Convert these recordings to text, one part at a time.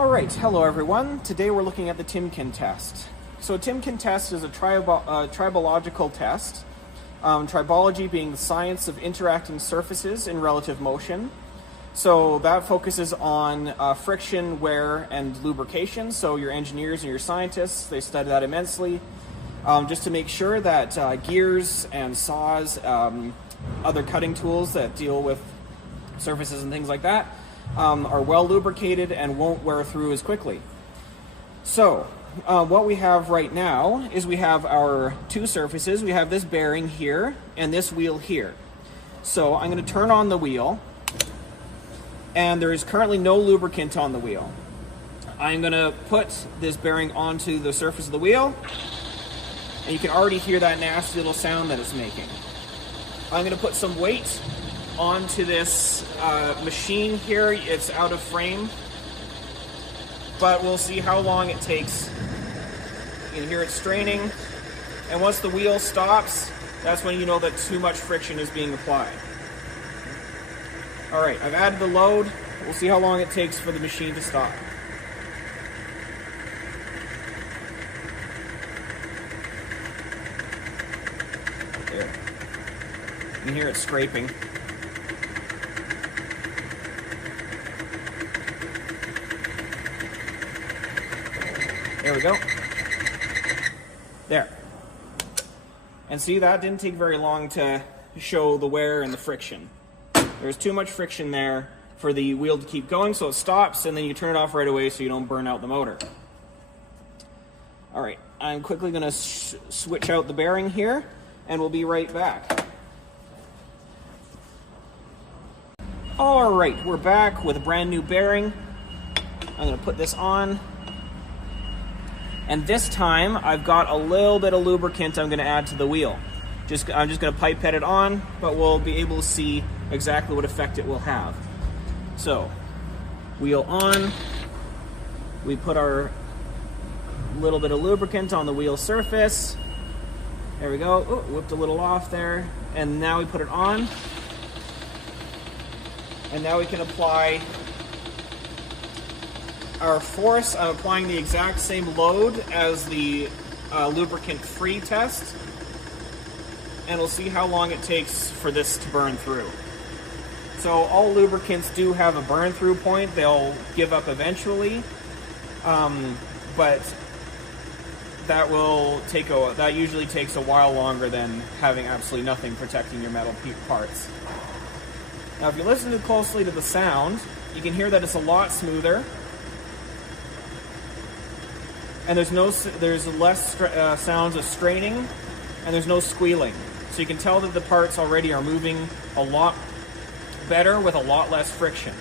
Alright, hello everyone. Today we're looking at the Timken test. So a Timken test is a tribological test. Tribology being the science of interacting surfaces in relative motion. So that focuses on friction, wear, and lubrication. So your engineers and your scientists, they study that immensely. Just to make sure that gears and saws, other cutting tools that deal with surfaces and things like that, are well lubricated and won't wear through as quickly. So what we have right now is we have our two surfaces. We have this bearing here and this wheel here. So I'm going to turn on the wheel, and there is currently no lubricant on the wheel. I'm going to put this bearing onto the surface of the wheel, and you can already hear that nasty little sound that it's making. I'm going to put some weight onto this machine here. It's out of frame, but we'll see how long it takes. You can hear it straining, and once the wheel stops, that's when you know that too much friction is being applied. Alright, I've added the load. We'll see how long it takes for the machine to stop. There. You can hear it scraping. There we go. There. And see, that didn't take very long to show the wear and the friction. There's too much friction there for the wheel to keep going, so it stops, and then you turn it off right away so you don't burn out the motor. Alright, I'm quickly going to switch out the bearing here, and we'll be right back. Alright, we're back with a brand new bearing. I'm going to put this on. And this time, I've got a little bit of lubricant I'm going to add to the wheel. I'm just going to pipette it on, but we'll be able to see exactly what effect it will have. So, wheel on. We put our little bit of lubricant on the wheel surface. There we go. Oh, whipped a little off there. And now we put it on. And now we can apply our force. I'm applying the exact same load as the lubricant-free test, and we'll see how long it takes for this to burn through. So all lubricants do have a burn-through point. They'll give up eventually, but that usually takes a while longer than having absolutely nothing protecting your metal parts. Now, if you listen closely to the sound, you can hear that it's a lot smoother. And there's less sounds of straining, and there's no squealing. So you can tell that the parts already are moving a lot better with a lot less friction.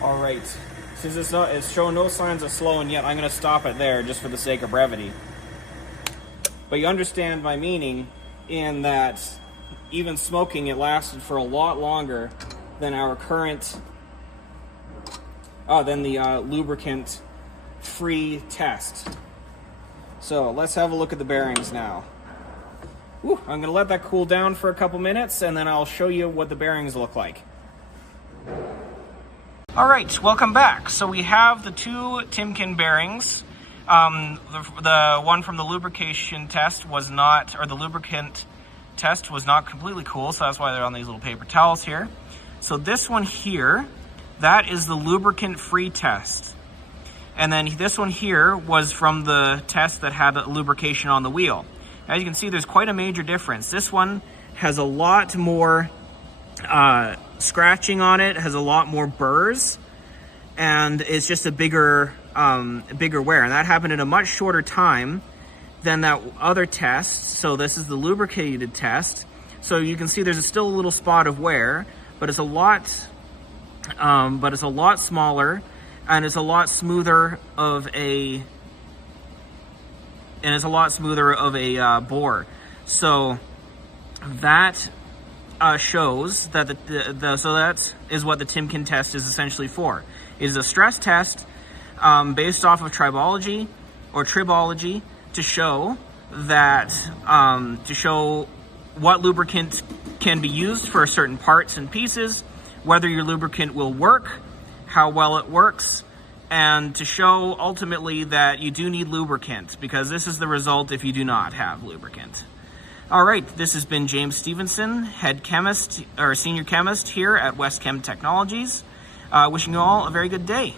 Alright, since it's showing no signs of slowing yet, I'm going to stop it there just for the sake of brevity. But you understand my meaning in that even smoking, it lasted for a lot longer than our current, than the lubricant-free test. So let's have a look at the bearings now. I'm going to let that cool down for a couple minutes, and then I'll show you what the bearings look like. Alright, welcome back. So we have the two Timken bearings. The one from the lubrication test was not, or the lubricant test was not completely cool, so that's why they're on these little paper towels here. So this one here, that is the lubricant-free test. And then this one here was from the test that had lubrication on the wheel. As you can see, there's quite a major difference. This one has a lot more scratching on it, has a lot more burrs, and it's just a bigger wear. And that happened in a much shorter time than that other test. So this is the lubricated test. So you can see there's still a little spot of wear, but it's a lot smaller, and it's a lot smoother of a bore. So that shows that so that is what the Timken test is essentially for. It is a stress test based off of tribology or tribology to show that what lubricant can be used for certain parts and pieces, whether your lubricant will work, how well it works, and to show ultimately that you do need lubricant, because this is the result if you do not have lubricant. All right, this has been James Stevenson, head chemist or senior chemist here at WestChem Technologies. Wishing you all a very good day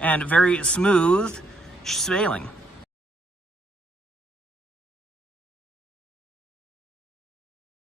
and very smooth sailing.